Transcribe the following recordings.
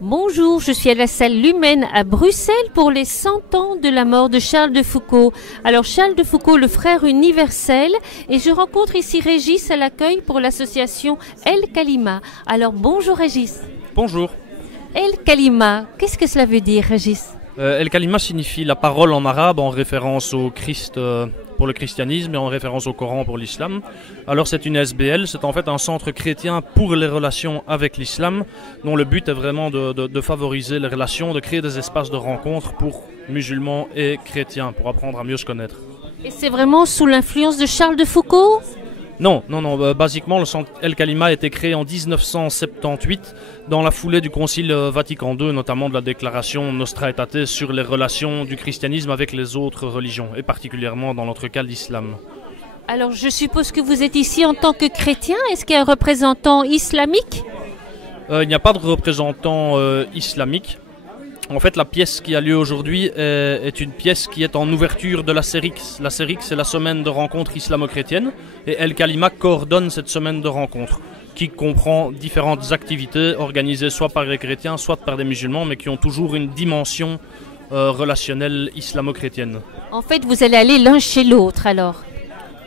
Bonjour, je suis à la salle Lumen à Bruxelles pour les 100 ans de la mort de Charles de Foucault. Alors Charles de Foucault, le frère universel, et je rencontre ici Régis à l'accueil pour l'association El Kalima. Alors bonjour Régis. Bonjour. El Kalima, qu'est-ce que cela veut dire Régis? El Kalima signifie la parole en arabe en référence au Christ pour le christianisme et en référence au Coran pour l'islam. Alors c'est une SBL, c'est en fait un centre chrétien pour les relations avec l'islam, dont le but est vraiment de favoriser les relations, de créer des espaces de rencontre pour musulmans et chrétiens, pour apprendre à mieux se connaître. Et c'est vraiment sous l'influence de Charles de Foucault? Non. Basiquement, le centre El Kalima a été créé en 1978 dans la foulée du Concile Vatican II, notamment de la déclaration Nostra Aetate sur les relations du christianisme avec les autres religions, et particulièrement dans notre cas l'islam. Alors je suppose que vous êtes ici en tant que chrétien. Est-ce qu'il y a un représentant islamique? Il n'y a pas de représentant islamique. En fait, la pièce qui a lieu aujourd'hui est une pièce qui est en ouverture de la SERIX. La SERIX, c'est la semaine de rencontres islamo-chrétiennes. Et El Kalima coordonne cette semaine de rencontres, qui comprend différentes activités organisées soit par les chrétiens, soit par des musulmans, mais qui ont toujours une dimension relationnelle islamo-chrétienne. En fait, vous allez aller l'un chez l'autre alors?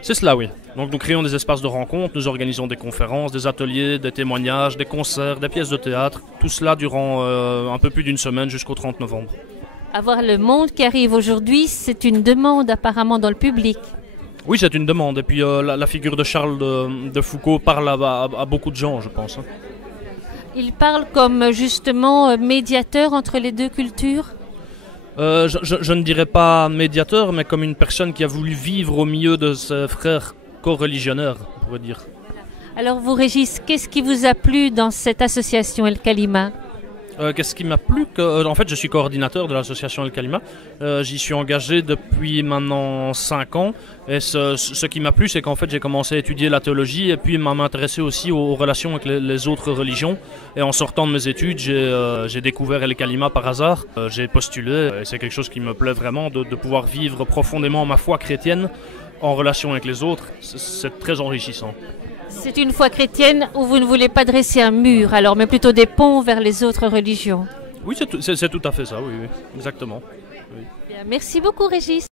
C'est cela, oui. Donc nous créons des espaces de rencontre, nous organisons des conférences, des ateliers, des témoignages, des concerts, des pièces de théâtre. Tout cela durant un peu plus d'une semaine jusqu'au 30 novembre. Avoir le monde qui arrive aujourd'hui, c'est une demande apparemment dans le public. Oui, c'est une demande. Et puis la figure de Charles de Foucault parle à beaucoup de gens, je pense. Il parle comme justement médiateur entre les deux cultures? Je ne dirais pas médiateur, mais comme une personne qui a voulu vivre au milieu de ses frères co-religionnaires, on pourrait dire. Alors vous Régis, qu'est-ce qui vous a plu dans cette association El Kalima? Qu'est-ce qui m'a plu? En fait, je suis coordinateur de l'association El Kalima. J'y suis engagé depuis maintenant 5 ans. Et ce qui m'a plu, c'est qu'en fait, j'ai commencé à étudier la théologie et puis m'intéresser aussi aux relations avec les autres religions. Et en sortant de mes études, j'ai découvert El Kalima par hasard. J'ai postulé et c'est quelque chose qui me plaît vraiment, de pouvoir vivre profondément ma foi chrétienne en relation avec les autres. C'est très enrichissant. C'est une foi chrétienne où vous ne voulez pas dresser un mur, alors, mais plutôt des ponts vers les autres religions. Oui, c'est tout à fait ça, oui, exactement. Oui. Bien, merci beaucoup Régis.